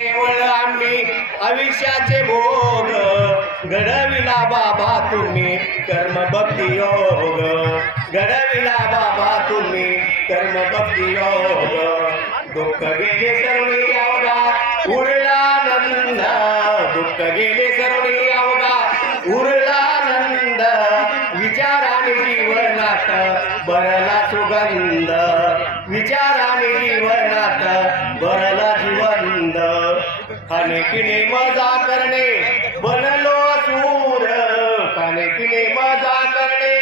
केवळ आम्ही आयुष्याचे भोग घडविला बाबा तुम्ही कर्म भक्ती योग. घडविला बाबा तुम्ही कर्म भक्ती योग. दुःख गेले सर्वी अवघा उरला नंद. दुःख गेले सर्वी अवघा उरला नंद. विचाराने जीवनात बरला सुगंध. विचाराने जीवनात बरला खाणे पिणे मजा करणे. बनलो असूर. खाणे पिणे मजा करणे.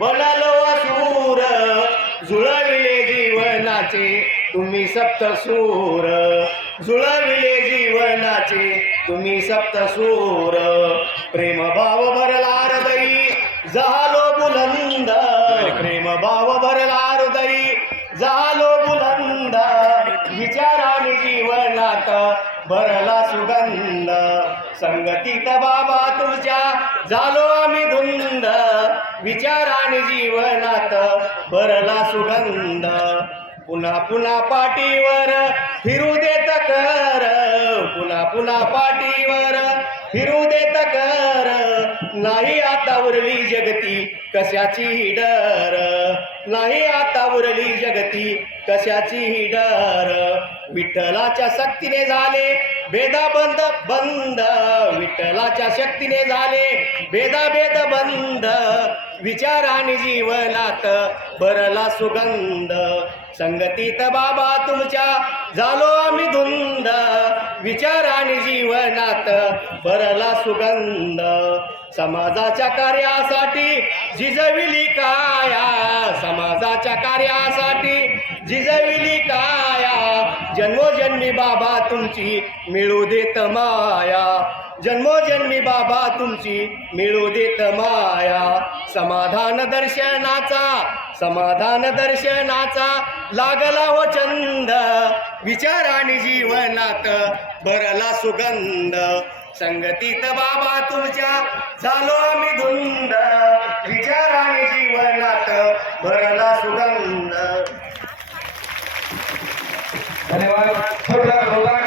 बनलो असूर. जुळविले जीवनाचे. तुम्ही सप्तसूर. जुळविले जीवनाचे. तुम्ही सप्तसूर. प्रेम भाव भरला हृदयी. झालो बुलंद. प्रेम भाव भरला हृदयी. झालो बुलंद. विचाराने जीवनात भरला सुगंध. संगतीत बाबा तुझ्या झालो आम्ही धुंद. विचाराने जीवनात भरला सुगंध. पुन्हा पुन्हा पाठीवर फिरू देत कर. पुन्हा पुन्हा पाठीवर फिरू देत कर. नाही आता उरली जगती कशाची डर. नाही आता उरली जगती कशाची डर. विठ्ठलाच्या शक्तीने झाले. भेदा बंद बंद विठ्ठलाच्या शक्तीने झाले. भेदा भेद बंद विचाराने जीवनात भरला सुगंध. संगतीत बाबा तुमच्या झालो आम्ही धुंद विचाराने जीवनात भरला सुगंध. समाजाच्या कार्यासाठी जिजविली का जन्मोजन्मी बाबा तुमची मिळू देत माया. जन्मोजन्मी बाबा तुमची मिळू देत माया. समाधान दर्शनाचा समाधान दर्शनाचा लागला हो चंद विचाराने जीवनात भरला सुगंध. संगतीत बाबा तुमच्या झालो आम्ही धुंद. विचाराने धन्यवाद छोटा